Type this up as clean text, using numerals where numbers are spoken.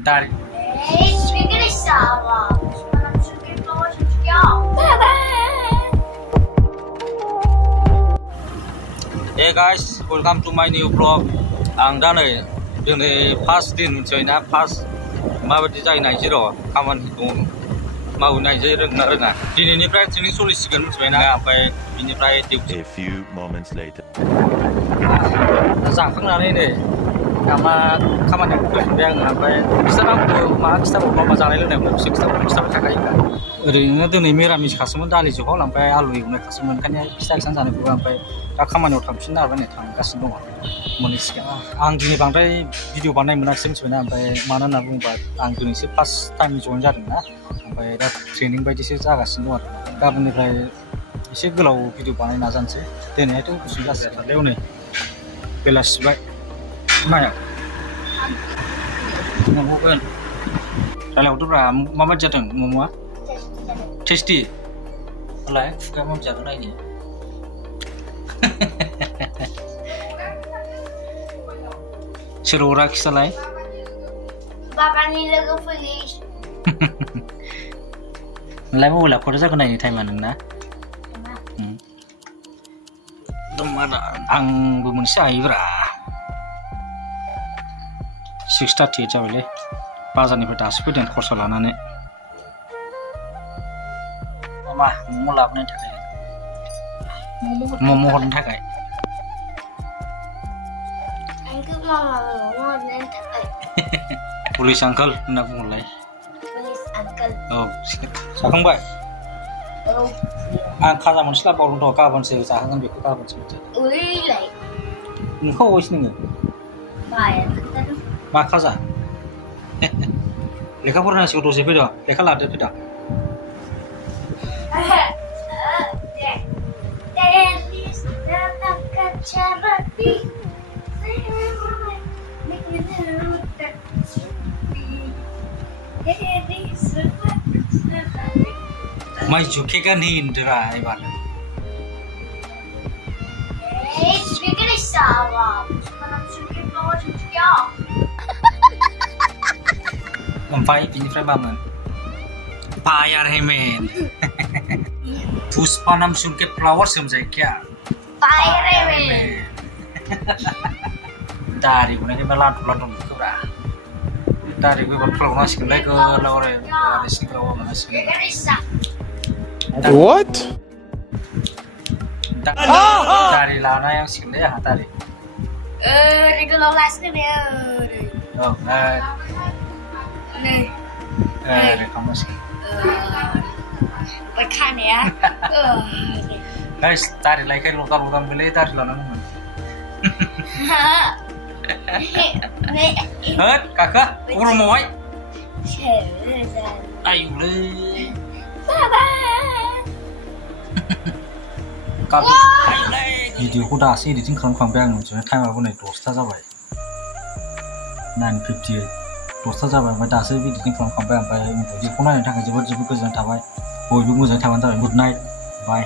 Dari. Speaker is Sava. Semalam suka bawa juga. Hey guys, welcome to my new vlog. Ang दा नै दिनै first दिन मोनथिबाय ना फार्स्ट माबायदि जायो नायसै र' खामानि दं मावो नायसै रोंना रोङा दिनैनिफ्राय ट्रेनिं सोलिसिगोन मोनथिबाय ना ओमफ्राय बिनिफ्राय duty A few moments later. जाखांनानै नै दामा खामानियाव फैफिनबाय आङो ओमफ्राय खिथानांगौ मा खिथाबावगौ मा जानाय लोंनायखौ बिसोर खिथाबाय थाखायोखा ओरैनो दिनै मिरामिसखासोमोन दालि जहल ओमफ्राय आलु एवनायखासोमोन ओंखायनो फिथा एक्सान जानायखौबो ओमफ्राय दा खामानियाव थांफिननो नागिरबाय नै थांगासिनो दङ मोननैसिगां आं दिनै बांद्राय भिडिअ बानायनो मोनाखिसै मिथिबायना ओमफ्राय मानो होनना बुङोबा आं दिनैसो फार्स्ट टाइम जइन जादों ना ओमफ्राय दा ट्रेनिं बायदिसो जागासिनो दं आरो गाबोननिफ्राय एसे गोलाव भिडिअ बानायनो नाजानोसै दिनैहायथ' गुसुं जासिगोन थारलायाव नै बेलासिबाय मायाव मम'गोन रायलायहरदोब्रा माबायदि जादों मम'आ टेस्टि होनलाय खुगाया माबायदि जागोन नायनि सोर हरा खिथालाय Bapakनि लोगोफोरनि नोंलाय मबाइला खरा जागोन नायनि टाइमा नोंना आंबो मोनसे हायोब्रा 6:38 जाबायलै बाजारनिफ्राय दासो फैदों खरसा लानानै मा मम' लाबोनायनि थाखाय मम' हरनो थाखाय Aku mau nanti. पुलिस आंकोल होनना बुङोलाय Please uncle. औ जाखांबाय आं खाजा मोनसे लाबोबावदों थ' गाबोनसो जाहोगोन बेखौ गाबोनसो मोनजायो Ulilai. नोंखौ अबेसो नोङो Bayar. मा खाजा लेखा फरायनांसिगौ दसे फैद' लेखा लादो फैद' Teris datang ke Carapi. माइ जुखेगा नहीं इंदिरा एबार Speaker is Sava. Semalam suka bawa juga. ओमफ्राय बिनिफ्राय मामोन बायार हेमेन पुष्पानाम सुनके फ्लावर सोमजाय क्या Bayar men. दारि बनायखौ लादु लादु नुखोब्रा दारिखौ एबार फोलावनांसिगोनलाय गोलाव एसे गोलाव मोनांसिगोन Speaker is Sava. What? दारि लानांसिगोनलै आंहा दारि Regular last name ya. औ Nih. खालामनांसिगोन Makan ya. गाइस दारि लायखाय लदा लदा मोनलै दारि लानांगौमोन होद काका गरमावहाय आयुलै भिडिअखौ दासो एडिटिं खालामखांबाय आं मिथिबाय टाइमाबो नै 10ता जाबाय 9:58 10ता जाबाय ओमफ्राय दासो एडिटिं खालामखांबाय ओमफ्राय बेखौ नायनो थाखाय जोबोद गोजोननाय थाबाय बयबो मोजाङै थाबानो जाबाय गुड नाइट बाय